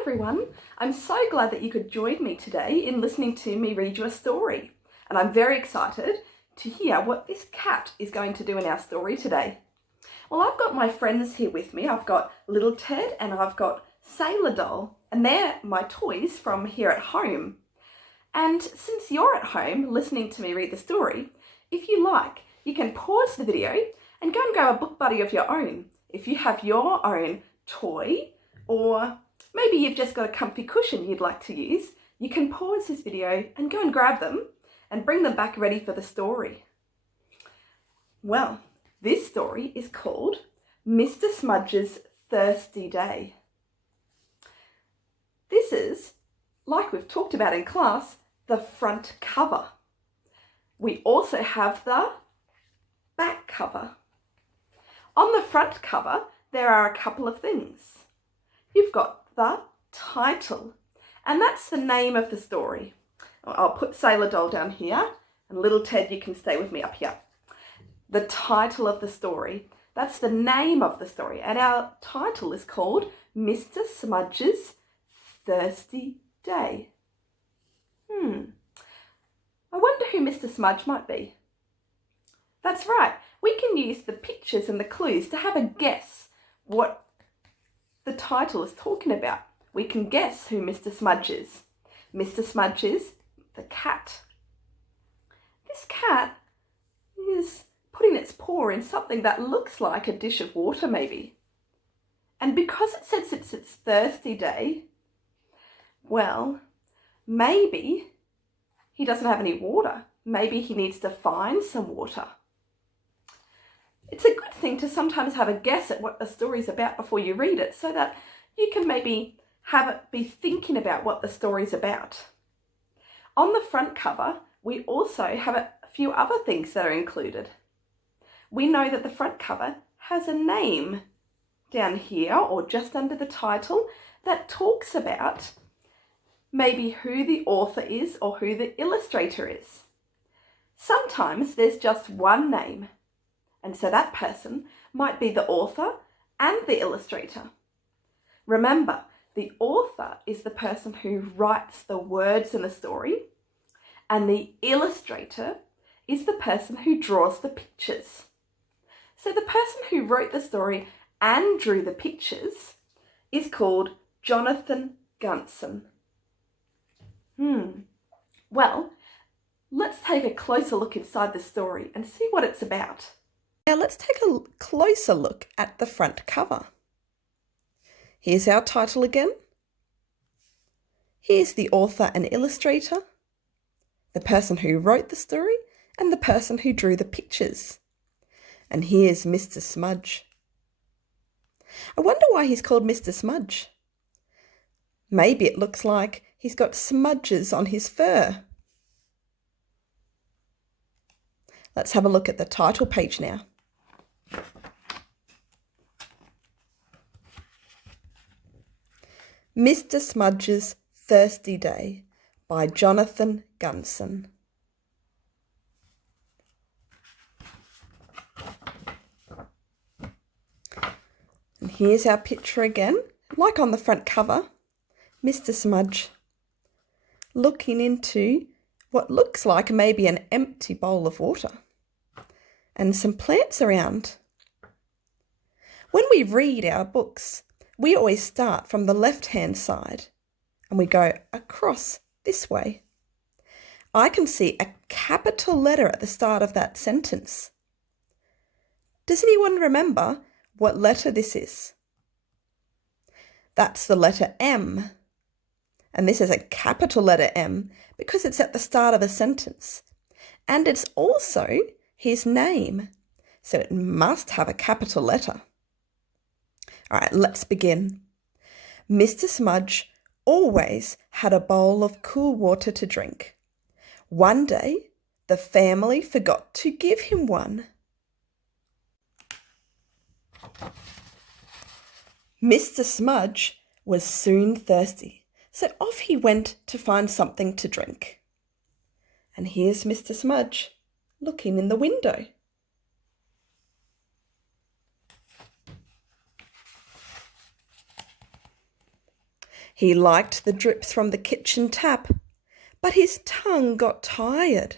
everyone. I'm so glad that you could join me today in listening to me read you a story. And I'm very excited to hear what this cat is going to do in our story today. Well, I've got my friends here with me. I've got Little Ted and I've got Sailor Doll, and they're my toys from here at home. And since you're at home listening to me read the story, if you like, you can pause the video and go and grab a book buddy of your own. If you have your own toy, or maybe you've just got a comfy cushion you'd like to use, you can pause this video and go and grab them and bring them back ready for the story. Well, this story is called Mr. Smudge's Thirsty Day. This is, like we've talked about in class, the front cover. We also have the back cover. On the front cover, there are a couple of things. You've got the title, and that's the name of the story. I'll put Sailor Doll down here, and Little Ted, you can stay with me up here. The title of the story, that's the name of the story, and our title is called Mr. Smudge's Thirsty Day. I wonder who Mr. Smudge might be. That's right, we can use the pictures and the clues to have a guess what the title is talking about. We can guess who Mr. Smudge is. Mr. Smudge is the cat. This cat is putting its paw in something that looks like a dish of water maybe. And because it says it's its thirsty day, well, maybe he doesn't have any water. Maybe he needs to find some water. It's a good thing to sometimes have a guess at what the story's about before you read it, so that you can maybe be thinking about what the story's about. On the front cover, we also have a few other things that are included. We know that the front cover has a name down here, or just under the title, that talks about maybe who the author is or who the illustrator is. Sometimes there's just one name, and so that person might be the author and the illustrator. Remember, the author is the person who writes the words in the story, and the illustrator is the person who draws the pictures. So the person who wrote the story and drew the pictures is called Jonathan Gunson. Well, let's take a closer look inside the story and see what it's about. Now let's take a closer look at the front cover. Here's our title again. Here's the author and illustrator, the person who wrote the story, and the person who drew the pictures. And here's Mr. Smudge. I wonder why he's called Mr. Smudge. Maybe it looks like he's got smudges on his fur. Let's have a look at the title page now. Mr. Smudge's Thirsty Day by Jonathan Gunson. And here's our picture again, like on the front cover. Mr. Smudge looking into what looks like maybe an empty bowl of water and some plants around. When we read our books, we always start from the left-hand side and we go across this way. I can see a capital letter at the start of that sentence. Does anyone remember what letter this is? That's the letter M. And this is a capital letter M because it's at the start of a sentence. And it's also his name, so it must have a capital letter. All right, let's begin. Mr. Smudge always had a bowl of cool water to drink. One day, the family forgot to give him one. Mr. Smudge was soon thirsty, so off he went to find something to drink. And here's Mr. Smudge looking in the window. He liked the drips from the kitchen tap, but his tongue got tired,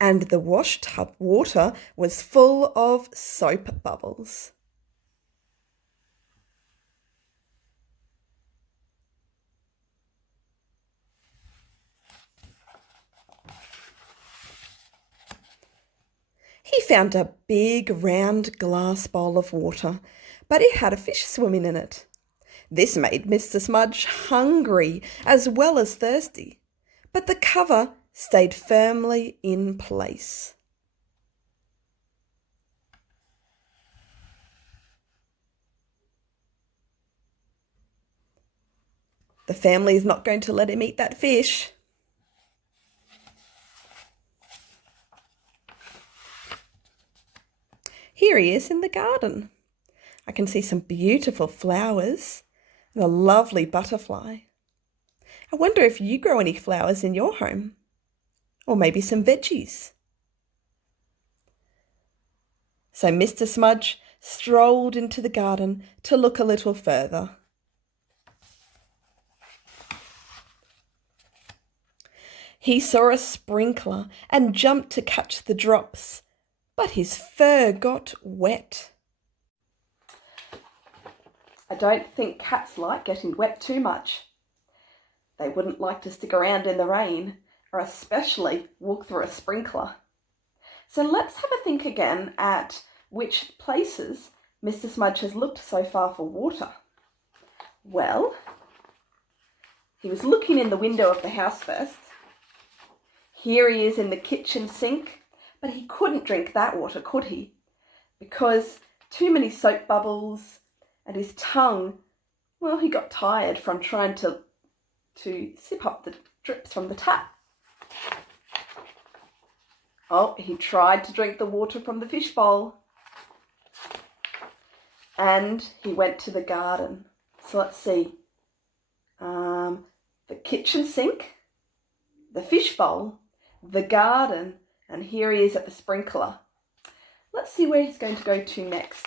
and the wash tub water was full of soap bubbles. He found a big round glass bowl of water, but it had a fish swimming in it. This made Mr. Smudge hungry as well as thirsty, but the cover stayed firmly in place. The family is not going to let him eat that fish. Here he is in the garden. I can see some beautiful flowers and a lovely butterfly. I wonder if you grow any flowers in your home, or maybe some veggies. So Mr. Smudge strolled into the garden to look a little further. He saw a sprinkler and jumped to catch the drops, but his fur got wet. I don't think cats like getting wet too much. They wouldn't like to stick around in the rain, or especially walk through a sprinkler. So let's have a think again at which places Mr. Smudge has looked so far for water. Well, he was looking in the window of the house first. Here he is in the kitchen sink, but he couldn't drink that water, could he? Because too many soap bubbles and his tongue, well, he got tired from trying to sip up the drips from the tap. Oh, he tried to drink the water from the fish bowl. And he went to the garden. So let's see. The kitchen sink, the fish bowl, the garden, and here he is at the sprinkler. Let's see where he's going to go to next.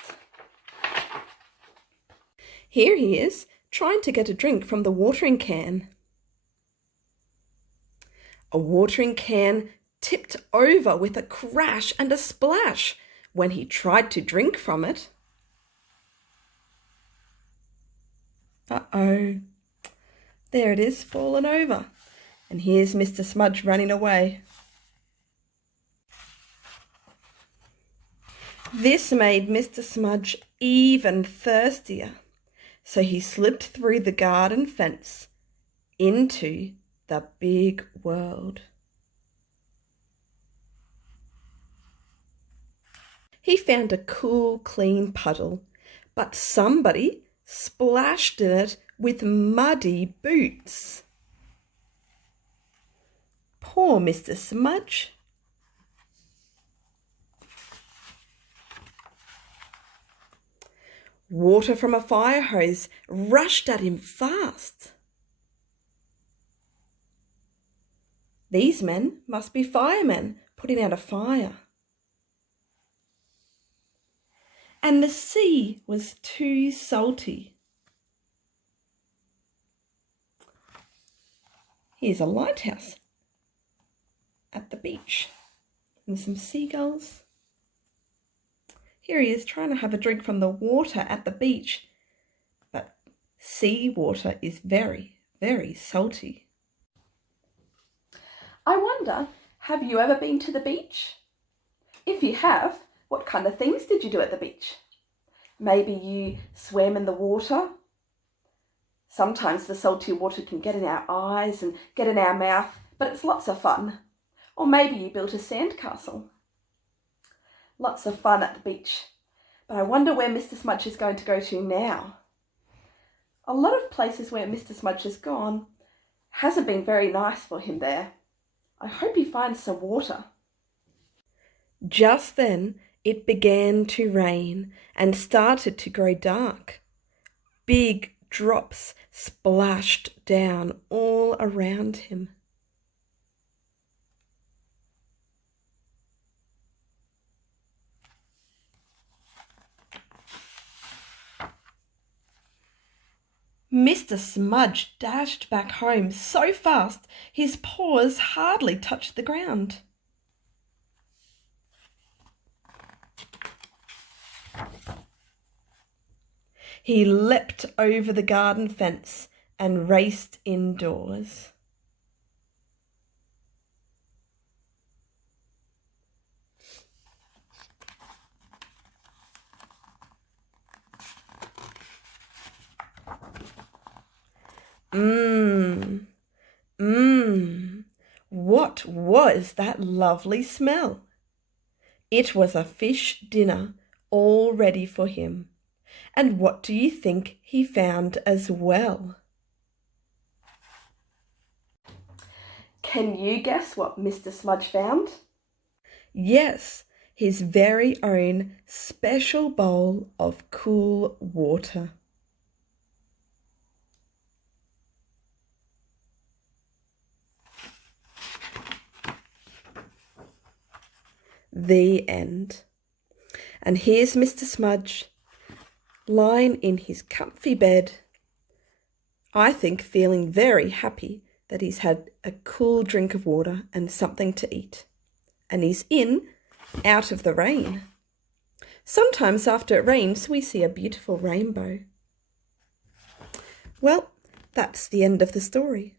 Here he is, trying to get a drink from the watering can. A watering can tipped over with a crash and a splash when he tried to drink from it. Uh-oh. There it is, fallen over. And here's Mr. Smudge running away. This made Mr. Smudge even thirstier, so he slipped through the garden fence into the big world. He found a cool, clean puddle, but somebody splashed in it with muddy boots. Poor Mr. Smudge. Water from a fire hose rushed at him fast. These men must be firemen putting out a fire. And the sea was too salty. Here's a lighthouse at the beach and some seagulls. Here he is trying to have a drink from the water at the beach, but sea water is very, very salty. I wonder, have you ever been to the beach? If you have, what kind of things did you do at the beach? Maybe you swam in the water. Sometimes the salty water can get in our eyes and get in our mouth, but it's lots of fun. Or maybe you built a sandcastle. Lots of fun at the beach. But I wonder where Mr. Smudge is going to go to now. A lot of places where Mr. Smudge has gone hasn't been very nice for him there. I hope he finds some water. Just then it began to rain and started to grow dark. Big drops splashed down all around him. Mr. Smudge dashed back home so fast his paws hardly touched the ground. He leapt over the garden fence and raced indoors. What was that lovely smell? It was a fish dinner all ready for him. And what do you think he found as well? Can you guess what Mr. Smudge found? Yes, his very own special bowl of cool water. The end. And here's Mr. Smudge, lying in his comfy bed, I think feeling very happy that he's had a cool drink of water and something to eat. And he's out of the rain. Sometimes after it rains, we see a beautiful rainbow. Well, that's the end of the story.